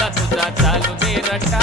दादा तुझा चालू दे रटा.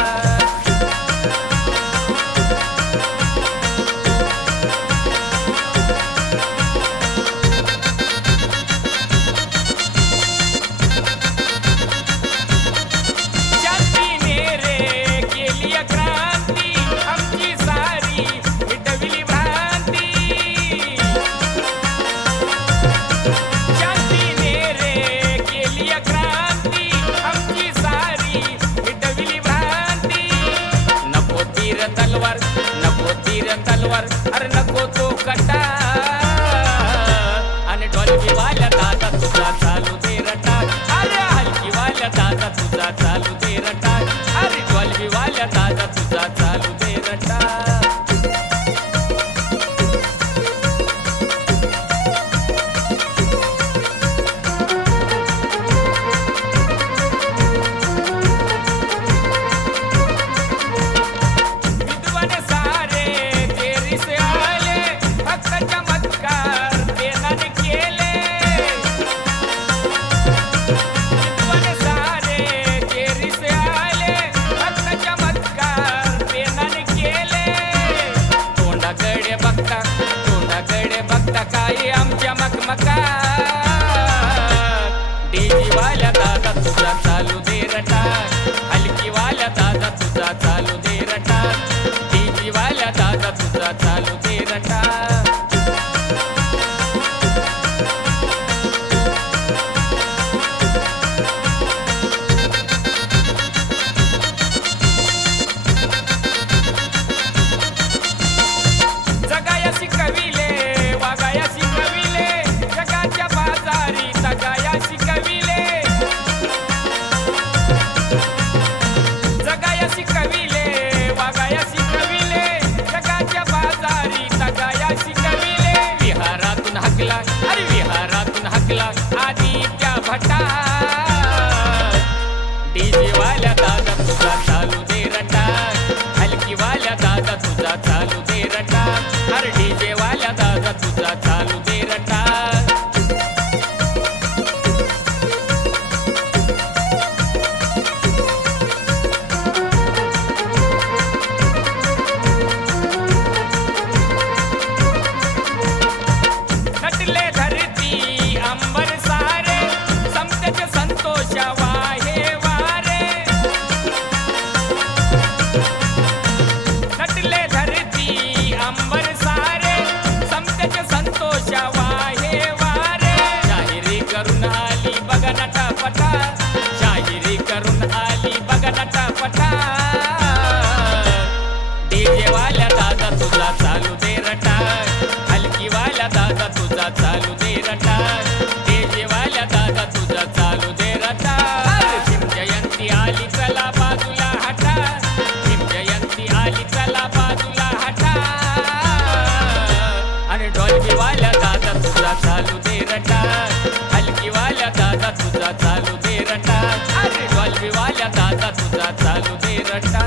नको तीर तलवार अरे नको तो कटा आणि डॉल्बी वाल्या दादा तुझा चालू दे रटा. अरे हलकी वाल्या दादा तुझा चालू दे रटा. अरे डॉल्बी वाल्या दादा तुझा चालू दे रटा. काही आमच्या मकमका डीजी वाल्या दादा तुझा चालू दे रटा. हलकी वाल्या दादा तुझा चालू दे रटा. डीजी वाल्या दादा तुझा चालू दे रटा. जगायाशी कविले वागायाशी कविले जगाच्या बाजारी तगायाशी कविले. जगायाशी कविले वागायाशी कविले जगाच्या बाजारी तगायाशी कविले. विहारातून हकला अरे विहारातून हकला आदित्य भटा. डीजे वाल्या दादा तुझा चालू दे रटा. हलकी वाल्या दादा तुझा चालू दे रटा. अरे डीजे वाल्या दादा तुझा चालू दे रटा. नटले धरती अंबर सारे समतेचे संतोष वाहे वारे. नटले धरती अंबर सारे समतेचे संतोष वाहे वारे. शाहिरी करून आली बघा नटापटा. शाहिरी करून आली बघा नटापटा. डीजे वाल्या दादा तुझा चालू दे रटा. हलकी वाल्या दादा तुझा चालू दे रटा. डीजे वाल्या दादा तुझा चालू दे रटा. भीम जयंती आली चला बाजूला हटा. भीम जयंती आली चला बाजूला हटा. आणि डॉल्बी वाल्या दादा तुझा चालू दे रटा. हलकी वाल्या दादा तुझा चालू दे रटा. अरे डॉल्बी वाल्या दादा तुझा चालू दे रटा.